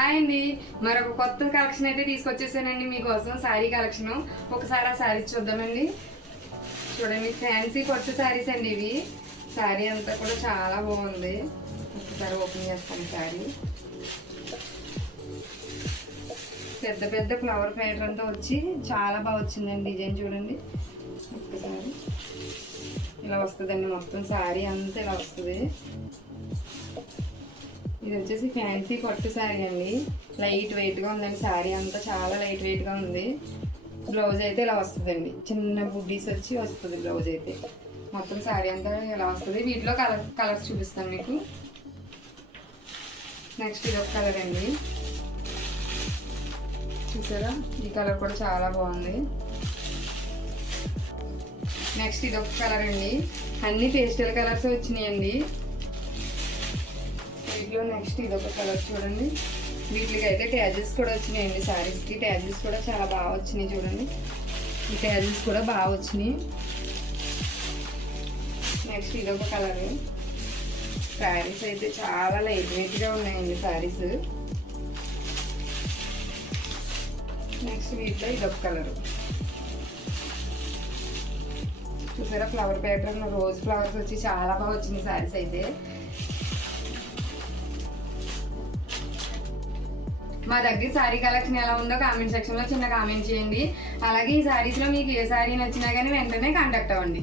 Hi అండి, మరొక కొత్త కలెక్షన్ అయితే తీసుకొచ్చేసానండి మీకోసం. శారీ కలెక్షన్. ఒకసారి ఆ శారీస్ చూద్దామండి. చూడండి, ఫ్యాన్సీ పట్టు శారీస్ అండి ఇవి. శారీ అంతా కూడా చాలా బాగుంది. ఒకసారి ఓపెన్ చేస్తాను. శారీ పెద్ద పెద్ద ఫ్లవర్ ప్యాటర్న్తో వచ్చి చాలా బాగా వచ్చిందండి. డిజైన్ చూడండి ఒక్కసారి. ఇలా వస్తుందండి మొత్తం శారీ అంతా ఇలా వస్తుంది. ఇది వచ్చేసి ఫ్యాన్సీ పట్టు శారీ అండి. లైట్ వెయిట్గా ఉందండి. శారీ అంతా చాలా లైట్ వెయిట్గా ఉంది. బ్లౌజ్ అయితే ఇలా వస్తుందండి. చిన్న బుడ్డీస్ వచ్చి వస్తుంది బ్లౌజ్ అయితే. మొత్తం శారీ అంతా ఇలా వస్తుంది. వీటిలో కలర్స్ చూపిస్తాను మీకు. నెక్స్ట్ ఇది ఒక కలర్ అండి. చూసారా, ఈ కలర్ కూడా చాలా బాగుంది. నెక్స్ట్ ఇది ఒక కలర్ అండి. అన్ని పేస్టల్ కలర్స్ వచ్చినాయండి వీటిలో. నెక్స్ట్ ఇది ఒక కలర్ చూడండి. వీటికి అయితే ట్యాజెస్ కూడా వచ్చినాయండి. శారీస్కి ట్యాజెస్ కూడా చాలా బాగా వచ్చినాయి. చూడండి, ఈ ట్యాజెస్ కూడా బాగా వచ్చినాయి. నెక్స్ట్ ఇది ఒక కలర్. శారీస్ అయితే చాలా లైట్ వెయిట్గా ఉన్నాయండి శారీస్. నెక్స్ట్ వీటిలో ఇది ఒక కలర్. చూసారా, ఫ్లవర్ ప్యాటర్న్ రోజ్ ఫ్లవర్స్ వచ్చి చాలా బాగా వచ్చింది శారీస్ అయితే. మా దగ్గర శారీ కలెక్షన్ ఎలా ఉందో కామెంట్ సెక్షన్లో చిన్న కామెంట్ చేయండి. అలాగే ఈ శారీస్లో మీకు ఏ శారీ నచ్చినా కానీ వెంటనే కాంటాక్ట్ అవ్వండి.